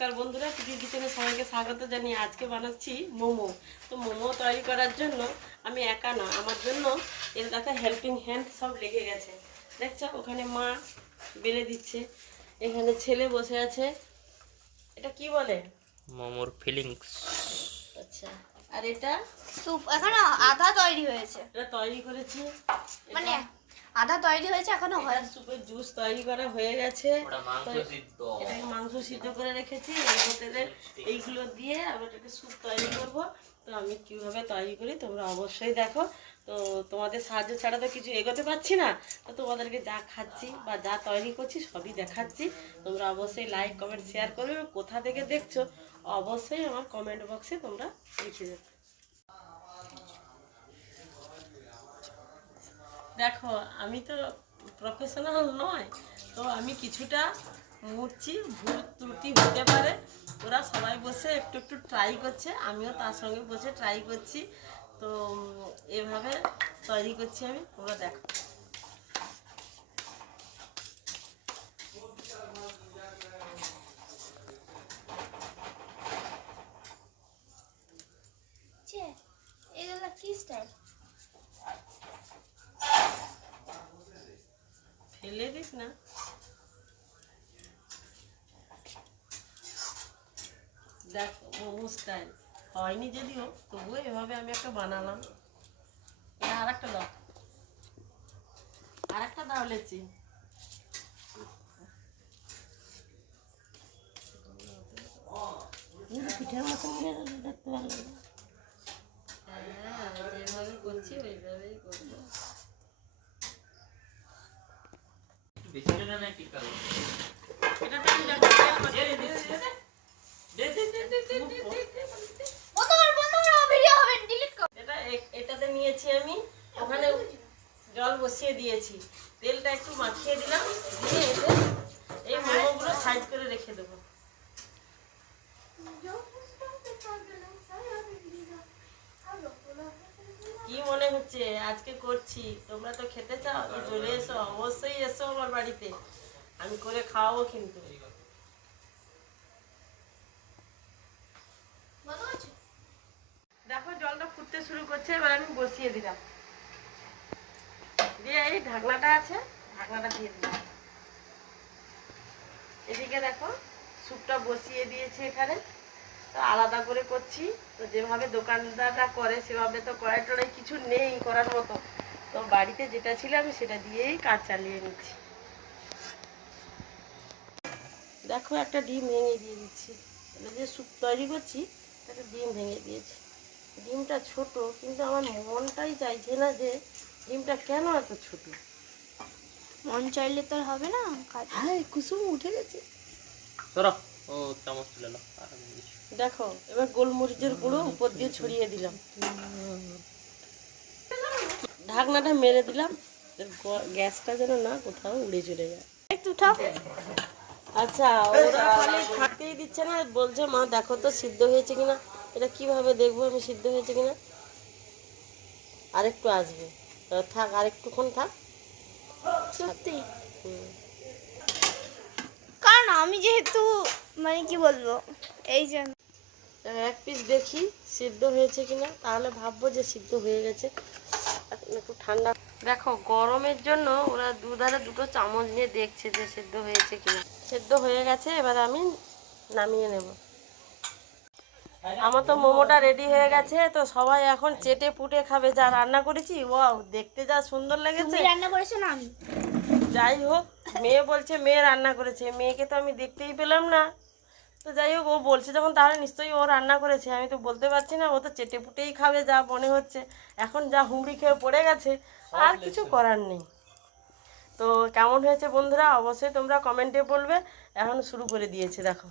নমস্কার বন্ধুরা পিটি কিচেনে সবাইকে স্বাগত জানিয়ে আজকে বানাচ্ছি মোমো। তো মোমো তৈরি করার জন্য আমি একা না আমার জন্য এর কাছে হেল্পিং হ্যান্ড সব লেগে গেছে। দেখছ ওখানে মা বেলে দিচ্ছে। এখানে ছেলে বসে আছে। এটা কি বলে? মোমোর ফিলিংস আচ্ছা আর এটা? স্যুপ এখনও আধা তৈরি হয়েছে। এটা তৈরি করেছি। মানে আধা তৈরি হয়েছে এখনও হয়। সুপের জুস তৈরি করা হয়ে গেছে। এটাকে মাংস সিদ্ধ করে রেখেছি। এর এইগুলো দিয়ে আমি এটাকে স্যুপ তৈরি করব। তো আমি কীভাবে তৈরি করি তোমরা অবশ্যই দেখো। তো তোমাদের সাহায্য ছাড়া তো কিছু এগোতে পারছি না। তো তোমাদেরকে যা খাচ্ছি বা যা তৈরি করছি সবই দেখাচ্ছি। তোমরা অবশ্যই লাইক কমেন্ট শেয়ার করবে কোথা থেকে দেখছ অবশ্যই আমার কমেন্ট বক্সে তোমরা লিখে দেবে। দেখো, আমি তো প্রফেশনাল নয়, তো আমি কিছুটা মুড়ছি ভুল ত্রুটি হতে পারে। ওরা সবাই বসে একটু একটু ট্রাই করছে, আমিও তার সঙ্গে বসে ট্রাই করছি। তো এভাবে তৈরি করছি আমি। তোমরা দেখো ছে, এগুলো কি স্টাইল ফেলে দিস না দেখ মোমো স্টাইল হয়নি যদিও, তবুও এভাবে আমি একটা বানালাম। আর একটা দাও। আর একটা দাও, লেচি। পিঠার মতন দেখতে ভালো লাগে হ্যাঁ যেভাবে করছি ওইভাবেই করব বেশি না না কি কালো এটা তো আমি দেখো তেল মাখিয়ে দিচ্ছি। দে দে দে দে দে দে বন্ধ কর বন্ধ কর ভিডিও হবে ডিলিট কর এটা এ- এটাতে নিয়েছি আমি ওখানে জল বসিয়ে দিয়েছি তেলটা একটু মাখিয়ে দিলাম দিয়ে এই মোমোগুলো সাইজ করে রেখে দেবো কি মনে হচ্ছে আজকে করছি। তোমরা তো খেতে চাও তো চলে এসো? অবশ্যই এসো আমার বাড়িতে। আমি করে খাওয়াবো কিন্তু। দেখো জলটা ফুটতে শুরু করছে এবার আমি বসিয়ে দিলাম। দিয়ে এই ঢাকনাটা আছে ঢাকনাটা দিয়ে দিলাম। এদিকে দেখো স্যুপটা বসিয়ে দিয়েছে এখানে। তো আলাদা করে করছি। তো যেভাবে দোকানদাররা করে সেভাবে তো কড়াই টড়াই কিছু নেই করার মতো। তো বাড়িতে যেটা ছিল আমি সেটা দিয়েই কাজ চালিয়ে নিচ্ছি। দেখো একটা ডিম ভেঙে দিয়ে দিচ্ছি। যে স্যুপ তৈরি করছি একটা ডিম ভেঙে দিয়েছি। ডিমটা ছোট কিন্তু আমার মনটাই চাইছে না যে ডিমটা কেন এত ছোট। মন চাইলে তো হবে না কাজ। হ্যাঁ কুসুম উঠে গেছে। ও চামচ তুলে নাও আর আমি দিচ্ছি। দেখো এবার গোলমরিচের গুঁড়ো উপর দিয়ে ছড়িয়ে দিলাম। ঢাকনাটা মেরে দিলাম গ্যাসটা যেন না কোথাও উড়ে চলে যায়। একটু উঠাও। আচ্ছা ওরা খালি থাকতেই দিচ্ছে না বলছে মা দেখো তো সিদ্ধ হয়েছে কিনা এটা কীভাবে দেখব আমি সিদ্ধ হয়েছে কিনা? আরেকটু আসবে। থাক আরেকটুক্ষণ থাক। সত্যি। কারণ আমি যেহেতু মানে কি বলব? এই যে এক পিস দেখি সিদ্ধ হয়েছে কিনা। তাহলে ভাববো যে সিদ্ধ হয়ে গেছে। একটু ঠান্ডা দেখো গরমের জন্য ওরা দুধারে দুটো চামচ নিয়ে দেখছে যে সিদ্ধ হয়েছে কিনা। সিদ্ধ হয়ে গেছে এবার আমি নামিয়ে নেব। আমার তো মোমোটা রেডি হয়ে গেছে তো সবাই এখন চেটে পুটে খাবে। যা রান্না করেছি ওয়াও দেখতে যা সুন্দর লেগেছে। তুমি রান্না করেছ না আমি? যাই হোক মেয়ে বলছে মেয়ে রান্না করেছে। মেয়েকে তো আমি দেখতেই পেলাম না। তো যাই হোক ও বলছে যখন তাহলে নিশ্চয়ই ও রান্না করেছে। আমি তো বলতে পারছি না ও তো চেটে পুটেই খাবে যা মনে হচ্ছে। এখন যা হুমড়ি খেয়ে পড়ে গেছে আর কিছু করার নেই। তো কেমন হয়েছে বন্ধুরা অবশ্যই তোমরা কমেন্টে বলবে। এখন শুরু করে দিয়েছে দেখো।